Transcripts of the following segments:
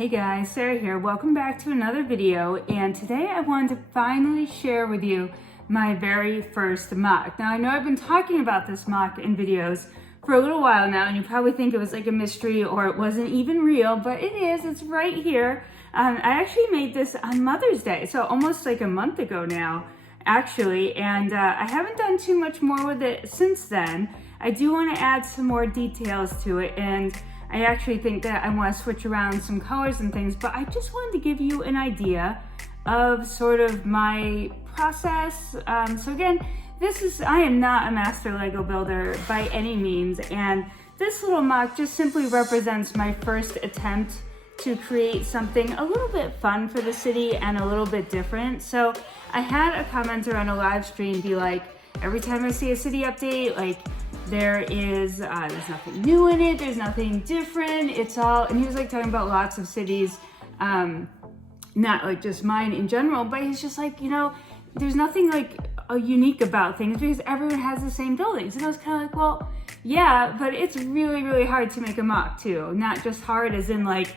Hey guys, Sarah here. Welcome back to another video, and today I wanted to finally share with you my very first MOC. Now I know I've been talking about this MOC in videos for a little while now, and you probably think it was like a mystery or it wasn't even real, but it is. It's right here. I actually made this on Mother's Day, so almost like a month ago now, actually, and I haven't done too much more with it since then. I do want to add some more details to it, and I actually think that I want to switch around some colors and things, but I just wanted to give you an idea of sort of my process. So again, I am not a master Lego builder by any means, and this little MOC just simply represents my first attempt to create something a little bit fun for the city and a little bit different. So I had a commenter on a live stream be like, every time I see a city update, like, there's nothing new in it, there's nothing different, it's all, and he was like talking about lots of cities, not like just mine in general, but he's just like, you know, there's nothing like unique about things because everyone has the same buildings. And I was kind of like, well, yeah, but it's really, really hard to make a MOC too. Not just hard as in like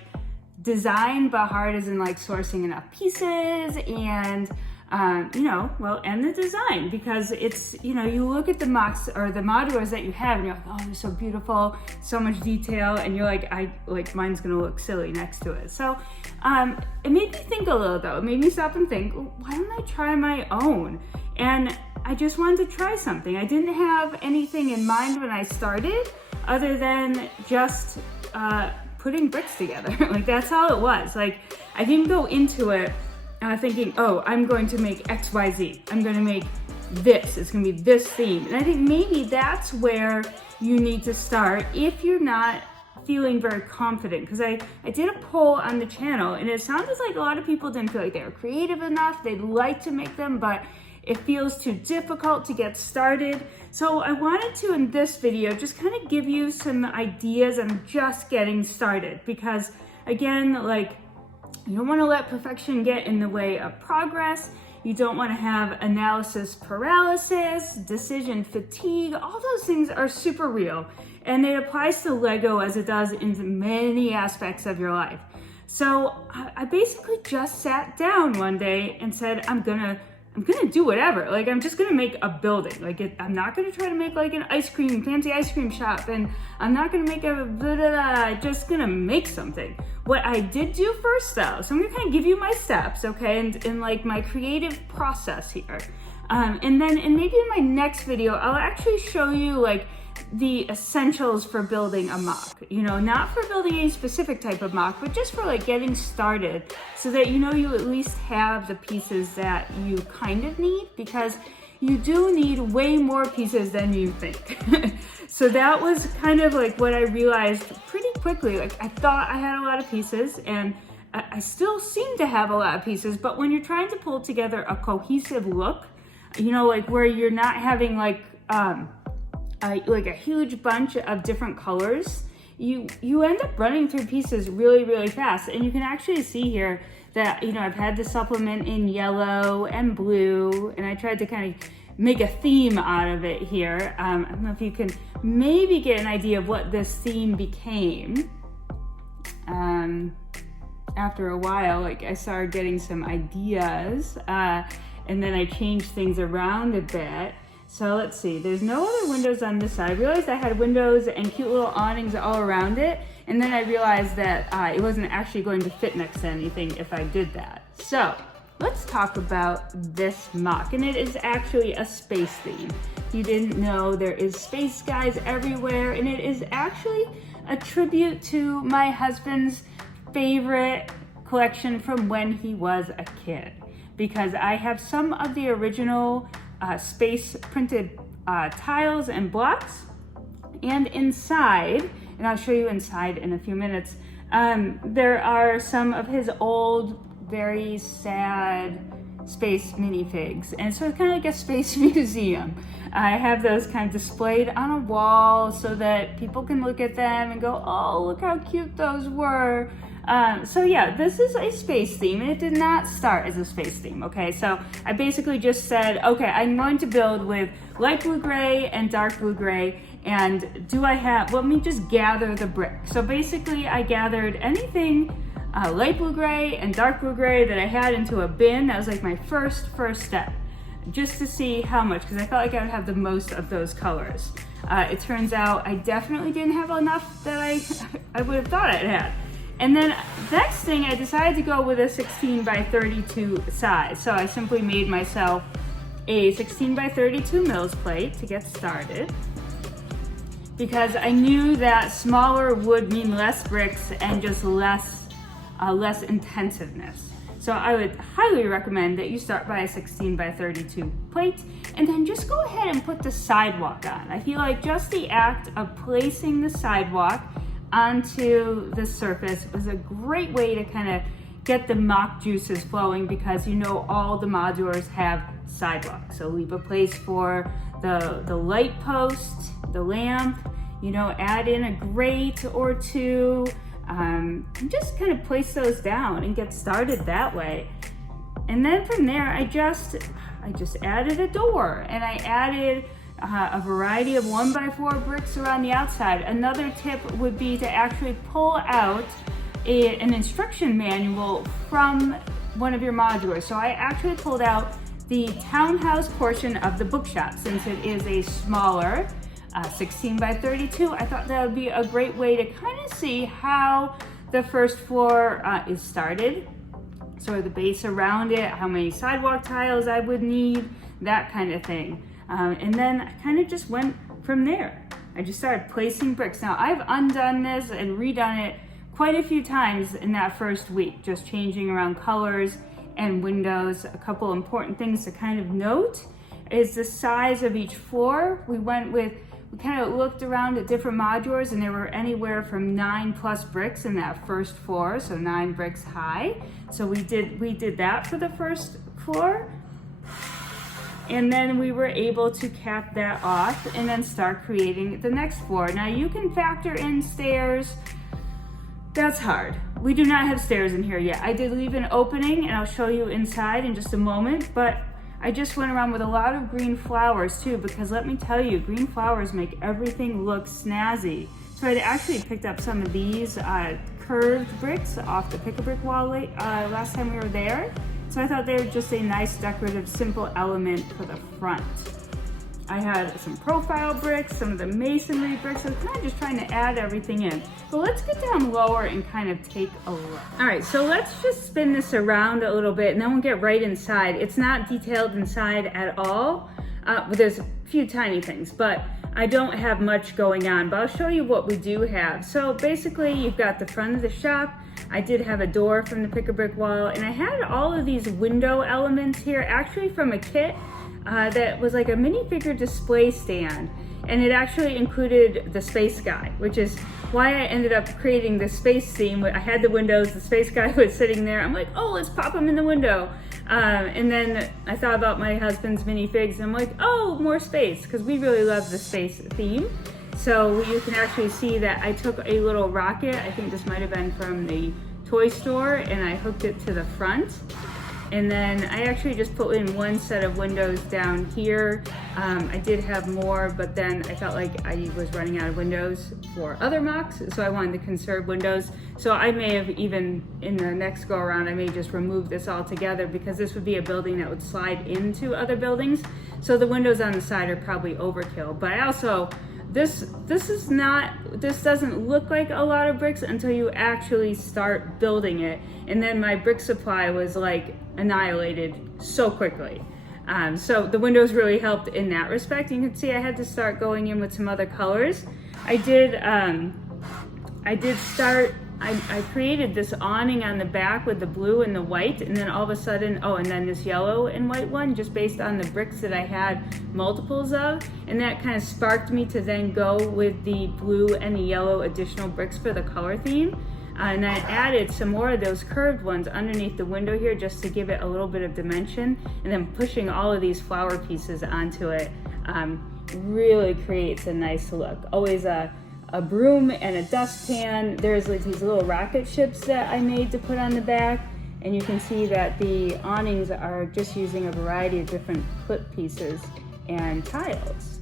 design, but hard as in like sourcing enough pieces and and the design, because it's, you know, you look at the MOCs or the modulars that you have and you're like, oh, they're so beautiful, so much detail, and you're like, mine's gonna look silly next to it. So it made me think a little though. It made me stop and think, why don't I try my own? And I just wanted to try something. I didn't have anything in mind when I started other than just putting bricks together. Like, that's all it was. Like, I didn't go into it thinking, oh, I'm going to make XYZ. I'm going to make this. It's going to be this theme. And I think maybe that's where you need to start if you're not feeling very confident. Because I did a poll on the channel, and it sounded like a lot of people didn't feel like they were creative enough. They'd like to make them, but it feels too difficult to get started. So I wanted to, in this video, just kind of give you some ideas on just getting started. Because again, like, you don't want to let perfection get in the way of progress. You don't want to have analysis paralysis, decision fatigue. All those things are super real. And it applies to Lego as it does in many aspects of your life. So I basically just sat down one day and said, I'm gonna do whatever. Like, I'm just gonna make a building. Like, I'm not gonna try to make like an fancy ice cream shop, and I'm not gonna make a blah, blah, blah. Just gonna make something. What I did do first though, so I'm gonna kind of give you my steps, okay, and like my creative process here. And maybe in my next video, I'll actually show you like the essentials for building a MOC, you know, not for building any specific type of MOC, but just for like getting started so that, you know, you at least have the pieces that you kind of need, because you do need way more pieces than you think. So that was kind of like what I realized pretty quickly. Like, I thought I had a lot of pieces, and I still seem to have a lot of pieces, but when you're trying to pull together a cohesive look, you know, like where you're not having like a huge bunch of different colors, you end up running through pieces really, really fast. And you can actually see here that, you know, I've had the supplement in yellow and blue, and I tried to kind of make a theme out of it here. I don't know if you can maybe get an idea of what this theme became. After a while, like, I started getting some ideas, and then I changed things around a bit. So let's see, there's no other windows on this side. I realized I had windows and cute little awnings all around it, and then I realized that it wasn't actually going to fit next to anything if I did that. So let's talk about this MOC, and it is actually a space theme. If you didn't know, there is space guys everywhere, and it is actually a tribute to my husband's favorite collection from when he was a kid, because I have some of the original space printed tiles and blocks, and inside, and I'll show you inside in a few minutes, there are some of his old, very sad space minifigs, and so it's kind of like a space museum. I have those kind of displayed on a wall so that people can look at them and go, oh, look how cute those were. So yeah, this is a space theme, and it did not start as a space theme, okay? So I basically just said, okay, I'm going to build with light blue gray and dark blue gray, And let me just gather the brick. So basically I gathered anything light blue gray and dark blue gray that I had into a bin. That was like my first step, just to see how much, because I felt like I would have the most of those colors. It turns out I definitely didn't have enough that I would have thought I'd had. And then next thing, I decided to go with a 16 by 32 size. So I simply made myself a 16 by 32 mils plate to get started, because I knew that smaller would mean less bricks and just less intensiveness. So I would highly recommend that you start by a 16 by 32 plate, and then just go ahead and put the sidewalk on. I feel like just the act of placing the sidewalk onto the surface was a great way to kind of get the MOC juices flowing, because you know all the modulars have sidewalks. So leave a place for the light post, the lamp, you know, add in a grate or two, and just kind of place those down and get started that way. And then from there, I just added a door, and I added a variety of 1x4 bricks around the outside. Another tip would be to actually pull out an instruction manual from one of your modulars. So I actually pulled out the townhouse portion of the bookshop, since it is a smaller 16 by 32. I thought that would be a great way to kind of see how the first floor is started. So the base around it, how many sidewalk tiles I would need, that kind of thing. And then I kind of just went from there. I just started placing bricks. Now I've undone this and redone it quite a few times in that first week, just changing around colors and windows. A couple important things to kind of note is the size of each floor. We kind of looked around at different modulars, and there were anywhere from 9+ bricks in that first floor, so 9 bricks high. So we did that for the first floor. And then we were able to cap that off and then start creating the next floor. Now you can factor in stairs. That's hard. We do not have stairs in here yet. I did leave an opening, and I'll show you inside in just a moment, but I just went around with a lot of green flowers too, because let me tell you, green flowers make everything look snazzy. So I actually picked up some of these curved bricks off the pick-a-brick wall last time we were there. So I thought they were just a nice decorative, simple element for the front. I had some profile bricks, some of the masonry bricks. I was kind of just trying to add everything in. But let's get down lower and kind of take a look. All right, so let's just spin this around a little bit, and then we'll get right inside. It's not detailed inside at all, but there's a few tiny things, but I don't have much going on, but I'll show you what we do have. So basically, you've got the front of the shop. I did have a door from the pick-a-brick wall, and I had all of these window elements here, actually from a kit that was like a minifigure display stand, and it actually included the space guy, which is why I ended up creating the space theme. I had the windows, the space guy was sitting there. I'm like, oh, let's pop him in the window. And then I thought about my husband's minifigs, and I'm like, oh, more space, because we really love the space theme. So you can actually see that I took a little rocket, I think this might have been from the toy store, and I hooked it to the front. And then I actually just put in one set of windows down here. I did have more, but then I felt like I was running out of windows for other MOCs, so I wanted to conserve windows. So I may have even, in the next go around, I may just remove this all together, because this would be a building that would slide into other buildings. So the windows on the side are probably overkill. But I also, this doesn't look like a lot of bricks until you actually start building it. And then my brick supply was like annihilated so quickly. So the windows really helped in that respect. You can see I had to start going in with some other colors. I created this awning on the back with the blue and the white, and then all of a sudden, and then this yellow and white one, just based on the bricks that I had multiples of, and that kind of sparked me to then go with the blue and the yellow additional bricks for the color theme. And I added some more of those curved ones underneath the window here, just to give it a little bit of dimension, and then pushing all of these flower pieces onto it really creates a nice look. Always a broom and a dustpan. There's like these little rocket ships that I made to put on the back, and you can see that the awnings are just using a variety of different clip pieces and tiles.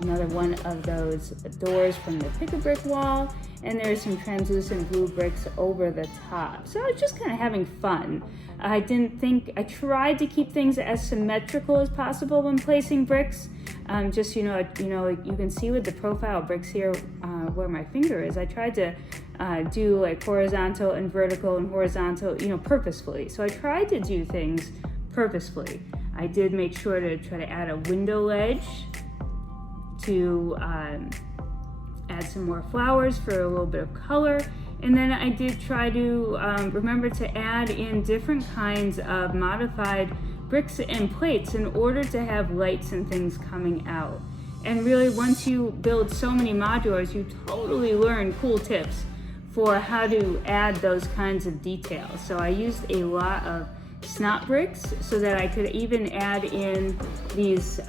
another one of those doors from the pick-a-brick wall, and there's some translucent blue bricks over the top. So I was just kind of having fun. I tried to keep things as symmetrical as possible when placing bricks. Just, you can see with the profile bricks here where my finger is, I tried to do like horizontal and vertical and horizontal, purposefully. So I tried to do things purposefully. I did make sure to try to add a window ledge to add some more flowers for a little bit of color. And then I did try to remember to add in different kinds of modified bricks and plates in order to have lights and things coming out. And really, once you build so many modulars, you totally learn cool tips for how to add those kinds of details. So I used a lot of snot bricks so that I could even add in these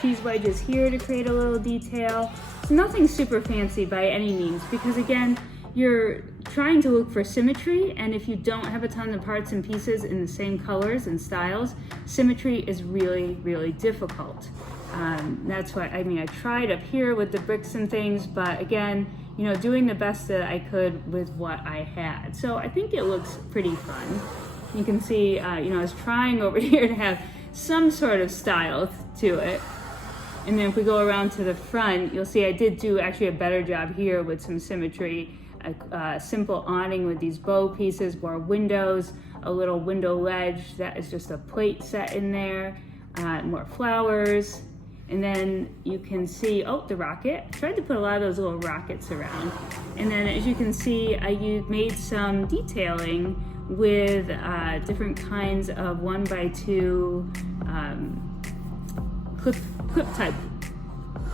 cheese wedges here to create a little detail. It's nothing super fancy by any means, because again, you're trying to look for symmetry, and if you don't have a ton of parts and pieces in the same colors and styles, symmetry is really, really difficult. That's why, I tried up here with the bricks and things, but again, doing the best that I could with what I had. So I think it looks pretty fun. You can see, I was trying over here to have some sort of style to it. And then if we go around to the front, you'll see I did do actually a better job here with some symmetry. A simple awning with these bow pieces, more windows, a little window ledge that is just a plate set in there, more flowers. And then you can see, the rocket. I tried to put a lot of those little rockets around. And then as you can see, I made some detailing with different kinds of 1x2 clip type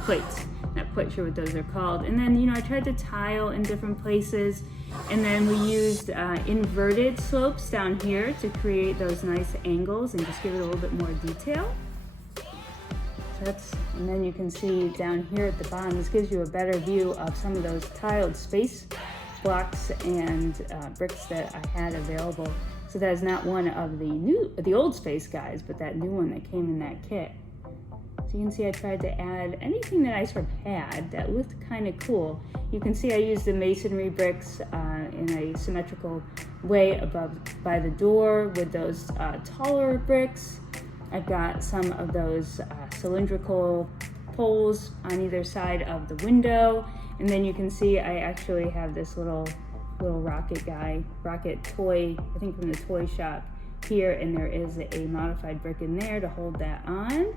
plates. Not quite sure what those are called. And then, I tried to tile in different places. And then we used inverted slopes down here to create those nice angles and just give it a little bit more detail. And then you can see down here at the bottom, this gives you a better view of some of those tiled space blocks and bricks that I had available. So that is not one of the old space guys, but that new one that came in that kit. So you can see I tried to add anything that I sort of had that looked kind of cool. You can see I used the masonry bricks in a symmetrical way above by the door with those taller bricks. I've got some of those cylindrical poles on either side of the window. And then you can see I actually have this little rocket toy, I think from the toy shop here, and there is a modified brick in there to hold that on.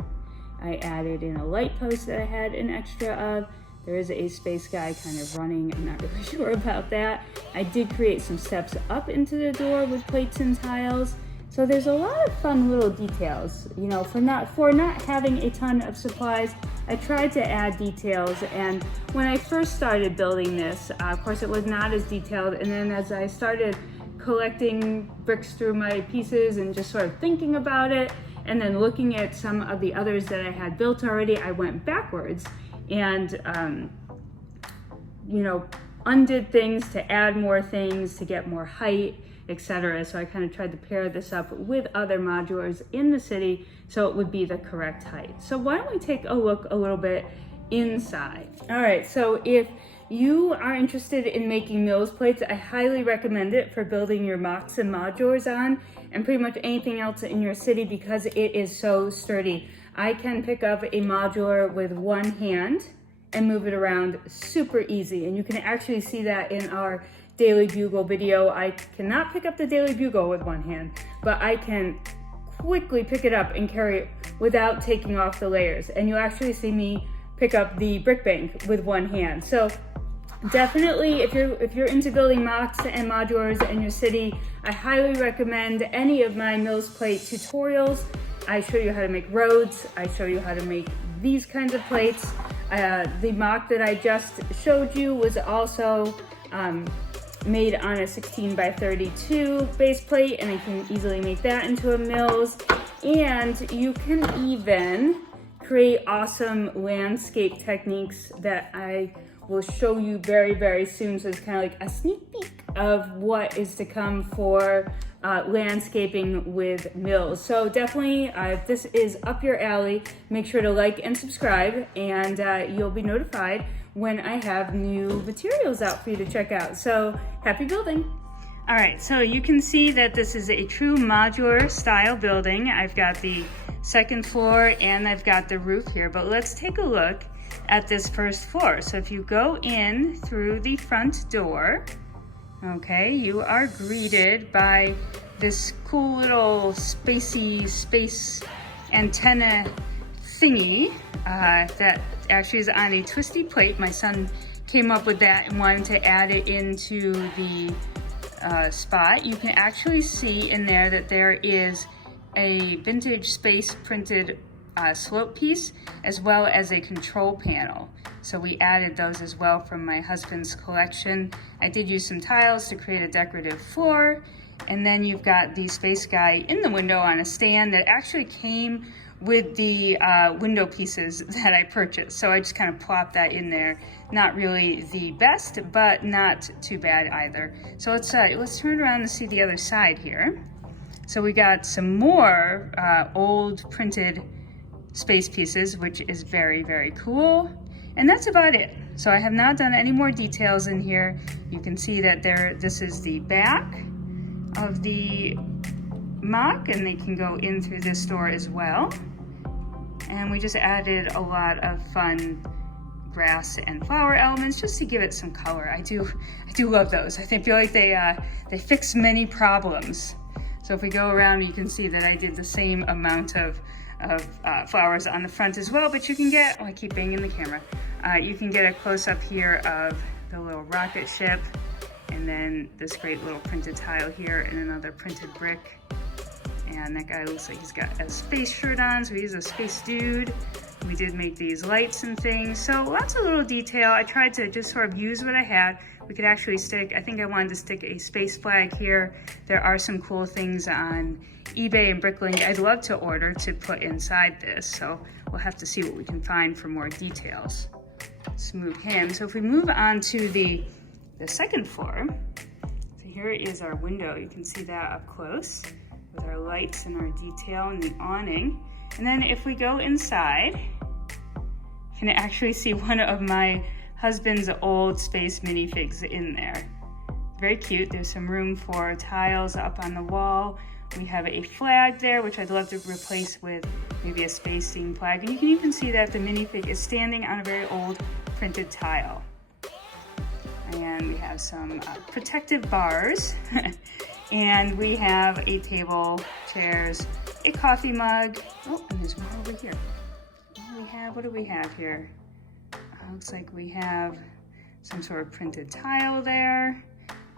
I added in a light post that I had an extra of. There is a space guy kind of running. I'm not really sure about that. I did create some steps up into the door with plates and tiles. So there's a lot of fun little details. For not having a ton of supplies, I tried to add details. And when I first started building this, of course it was not as detailed. And then as I started collecting bricks through my pieces and just sort of thinking about it, and then looking at some of the others that I had built already, I went backwards and, undid things to add more things, to get more height, etc. So I kind of tried to pair this up with other modulars in the city so it would be the correct height. So why don't we take a look a little bit inside. All right, so if you are interested in making Mills plates, I highly recommend it for building your MOCs and modulars on, and pretty much anything else in your city, because it is so sturdy. I can pick up a modular with one hand and move it around super easy, and you can actually see that in our Daily Bugle video. I cannot pick up the Daily Bugle with one hand, but I can quickly pick it up and carry it without taking off the layers, and you'll actually see me pick up the brick bank with one hand. So definitely, if you're into building MOCs and modulars in your city, I highly recommend any of my Mills plate tutorials. I show you how to make roads. I show you how to make these kinds of plates. The MOC that I just showed you was also made on a 16x32 base plate, and I can easily make that into a Mills. And you can even create awesome landscape techniques that I will show you very, very soon. So it's kind of like a sneak peek of what is to come for landscaping with Mills. So definitely, if this is up your alley, make sure to like and subscribe, and you'll be notified when I have new materials out for you to check out. So happy building. All right, so you can see that this is a true modular style building. I've got the second floor and I've got the roof here, but let's take a look at this first floor. So if you go in through the front door, okay, you are greeted by this cool little spacey space antenna thingy that actually is on a twisty plate. My son came up with that and wanted to add it into the spot. You can actually see in there that there is a vintage space printed slope piece as well as a control panel. So we added those as well from my husband's collection. I did use some tiles to create a decorative floor, and then you've got the space guy in the window on a stand that actually came with the window pieces that I purchased. So I just kind of plopped that in there. Not really the best, but not too bad either. So let's turn around and see the other side here. So we got some more old printed space pieces, which is very, very cool. And that's about it. So I have not done any more details in here. You can see that this is the back of the MOC, and they can go in through this door as well. And we just added a lot of fun grass and flower elements just to give it some color. I do love those. I feel like they fix many problems. So if we go around, you can see that I did the same amount of flowers on the front as well, but you can get, I keep banging the camera, you can get a close-up here of the little rocket ship, and then this great little printed tile here, and another printed brick. And that guy looks like he's got a space shirt on, so he's a space dude. We did make these lights and things, so lots of little detail. I tried to just sort of use what I had. We could actually stick, I think I wanted to stick a space flag here. There are some cool things on eBay and Bricklink I'd love to order to put inside this, so we'll have to see what we can find for more details. Let's move him. So if we move on to the second floor, so here is our window. You can see that up close with our lights and our detail and the awning. And then if we go inside, you can actually see one of my husband's old space minifigs in there. Very cute. There's some room for tiles up on the wall. We have a flag there, which I'd love to replace with maybe a space theme flag. And you can even see that the minifig is standing on a very old printed tile. And we have some protective bars. And we have a table, chairs, a coffee mug. Oh, and there's more over here. What do we have here? Looks like we have some sort of printed tile there.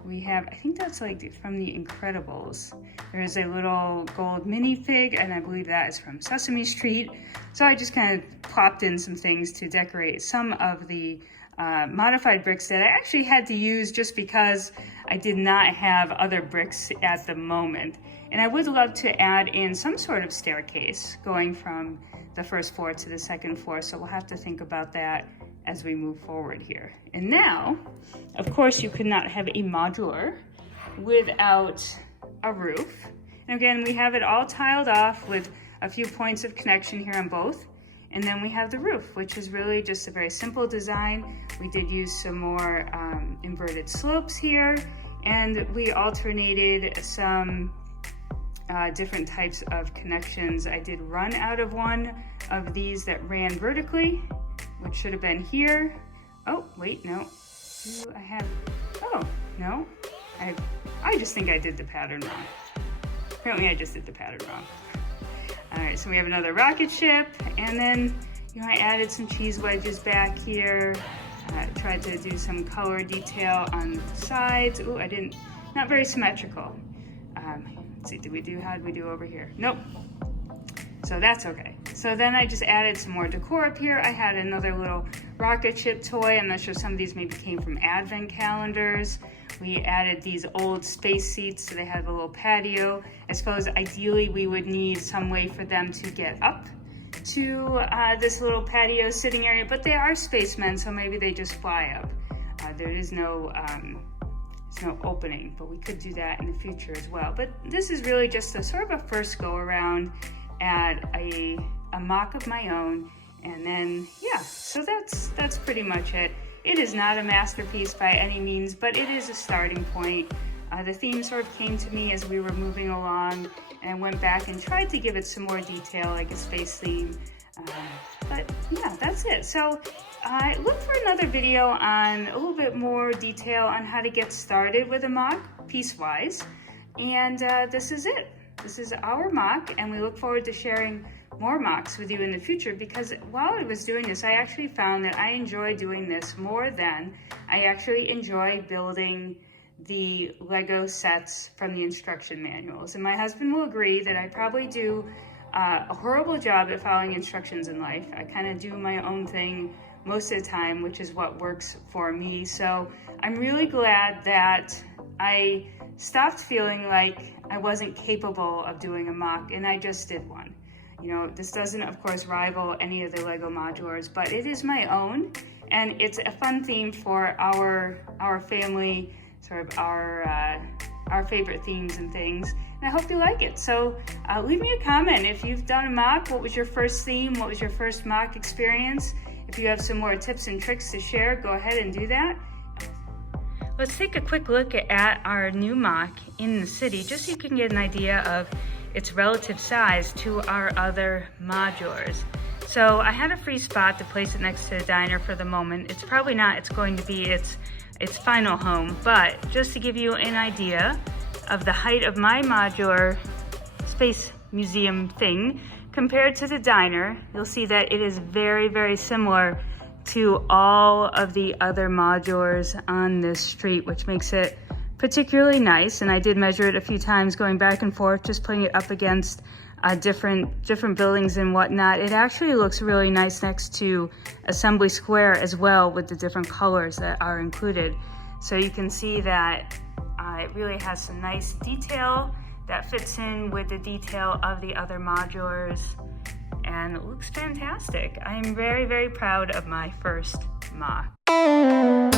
We have, I think that's like from The Incredibles. There's a little gold minifig, and I believe that is from Sesame Street. So I just kind of plopped in some things to decorate some of the modified bricks that I actually had to use just because I did not have other bricks at the moment. And I would love to add in some sort of staircase going from the first floor to the second floor, so we'll have to think about that as we move forward here. And now, of course, you could not have a modular without a roof. And again, we have it all tiled off with a few points of connection here on both. And then we have the roof, which is really just a very simple design. We did use some more inverted slopes here, and we alternated some different types of connections. I did run out of one of these that ran vertically, which should have been here. Oh, wait, no. Do I have, oh, no. I just think I did the pattern wrong. Apparently I just did the pattern wrong. All right, so we have another rocket ship, and then, you know, I added some cheese wedges back here. Tried to do some color detail on the sides. Ooh, I didn't, not very symmetrical. Let's see, how did we do over here? Nope. So that's okay. So then I just added some more decor up here. I had another little rocket ship toy. I'm not sure, some of these maybe came from advent calendars. We added these old space seats, so they have a little patio. I suppose ideally we would need some way for them to get up to this little patio sitting area, but they are spacemen, so maybe they just fly up. There is no there's no opening, but we could do that in the future as well. But this is really just a sort of a first go around at a MOC of my own. And then, yeah, so that's pretty much it. It is not a masterpiece by any means, but it is a starting point. The theme sort of came to me as we were moving along, and I went back and tried to give it some more detail, like a space theme. But yeah, that's it. So look for another video on a little bit more detail on how to get started with a MOC piecewise. And this is it. This is our MOC, and we look forward to sharing more MOCs with you in the future, because while I was doing this, I actually found that I enjoy doing this more than I actually enjoy building the Lego sets from the instruction manuals. And my husband will agree that I probably do a horrible job at following instructions in life. I kind of do my own thing most of the time, which is what works for me. So I'm really glad that I stopped feeling like I wasn't capable of doing a MOC, and I just did one. You know, this doesn't, of course, rival any of the Lego modulars, but it is my own, and it's a fun theme for our family, sort of our favorite themes and things, and I hope you like it. So leave me a comment if you've done a MOC. What was your first theme? What was your first MOC experience? If you have some more tips and tricks to share, go ahead and do that. Let's take a quick look at our new MOC in the city, just so you can get an idea of its relative size to our other modulars. So I had a free spot to place it next to the diner for the moment. It's probably not it's going to be its final home, but just to give you an idea of the height of my modular space museum thing compared to the diner, you'll see that it is very, very similar to all of the other modulars on this street, which makes it particularly nice. And I did measure it a few times going back and forth, just putting it up against different buildings and whatnot. It actually looks really nice next to Assembly Square as well, with the different colors that are included. So you can see that it really has some nice detail that fits in with the detail of the other modulars, and it looks fantastic. I'm very, very proud of my first MOC.